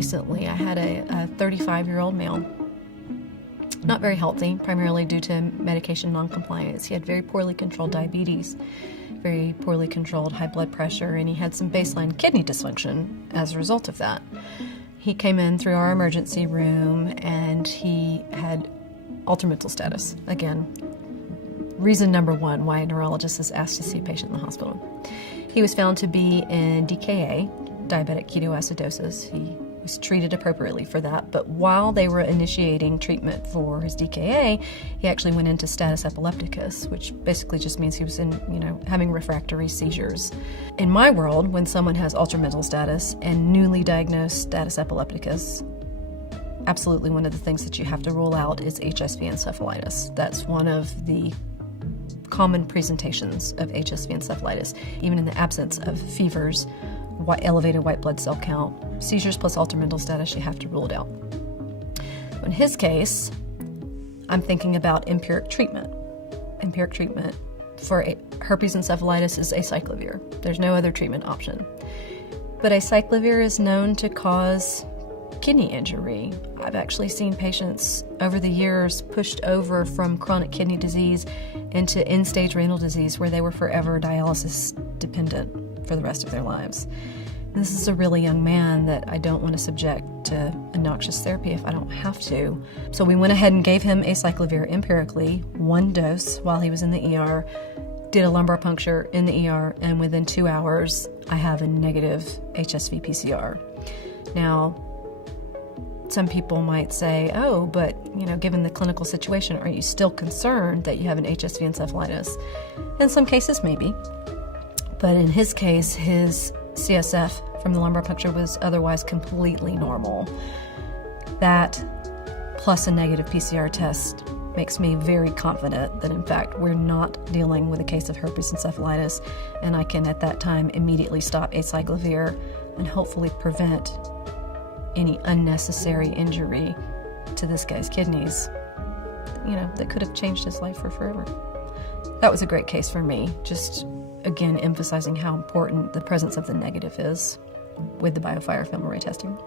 recently. I had a 35-year-old male, not very healthy, primarily due to medication noncompliance. He had very poorly controlled diabetes, very poorly controlled high blood pressure, and he had some baseline kidney dysfunction as a result of that. He came in through our emergency room and he had ultramental status. Again, reason number one why a neurologist is asked to see a patient in the hospital. He was found to be in DKA, diabetic ketoacidosis. He was treated appropriately for that, but while they were initiating treatment for his DKA, he actually went into status epilepticus, which basically just means he was having refractory seizures. In my world, when someone has ultramental status and newly diagnosed status epilepticus, absolutely one of the things that you have to rule out is HSV encephalitis. That's one of the common presentations of HSV encephalitis, even in the absence of fevers, elevated white blood cell count, seizures plus ultramental status, you have to rule it out. In his case, I'm thinking about empiric treatment. Empiric treatment for herpes encephalitis is acyclovir. There's no other treatment option. But acyclovir is known to cause kidney injury. I've actually seen patients over the years pushed over from chronic kidney disease into end-stage renal disease where they were forever dialysis dependent for the rest of their lives. And this is a really young man that I don't want to subject to a noxious therapy if I don't have to. So we went ahead and gave him acyclovir empirically, 1 dose while he was in the ER, did a lumbar puncture in the ER, and within 2 hours I have a negative HSV PCR. Now, some people might say, oh, but given the clinical situation, are you still concerned that you have an HSV encephalitis? In some cases, maybe. But in his case, his CSF from the lumbar puncture was otherwise completely normal. That, plus a negative PCR test, makes me very confident that, in fact, we're not dealing with a case of herpes encephalitis, and I can, at that time, immediately stop acyclovir and hopefully prevent any unnecessary injury to this guy's kidneys, that could have changed his life for forever. That was a great case for me, just again emphasizing how important the presence of the negative is with the BioFire FilmArray testing.